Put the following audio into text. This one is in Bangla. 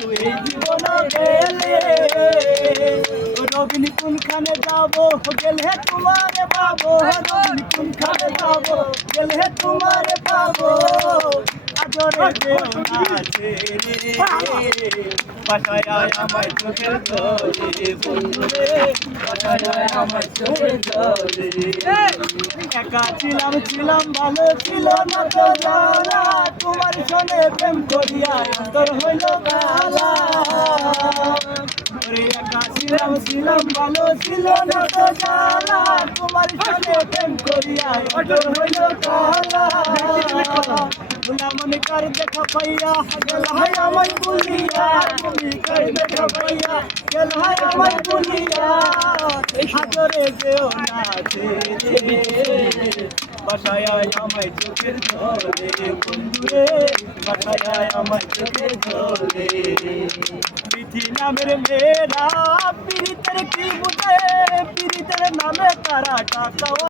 এই জীবন গেলে রবিন কোনখানে যাবো গেলে তোমারে পাবো রবিন কোনখানে যাবো গেলে তোমারে পাবো আদরে যেও না ছেড়ে বাসায় আয় আমায় চোখের জলে বন্ধুরে বাসায় আয় আমায় চোখের জলে একা ছিলাম ভালো ছিল না তো জানা তোমার সনে প্রেম করিয়া অন্তর হইল কালা একা ছিলাম ভালো ছিল না তো জানা তোমার সনে প্রেম করিয়া অন্তর হইল কালা মনে কার দেখা পাইয়া গেল হাই আমায় বলিয়া তুমি কার দেখা পাইয়া গেল হাই আমায় বলিয়া হাজরে যেও না ছেড়ে বাসায় আয় আমায় চোখের জলে বন্ধুরে বাসায় আয় আমায় চোখের জলে বিধি নামের মেয়েরা পীড়িতের কি বুঝে পীড়িতের নামে তারা টাকা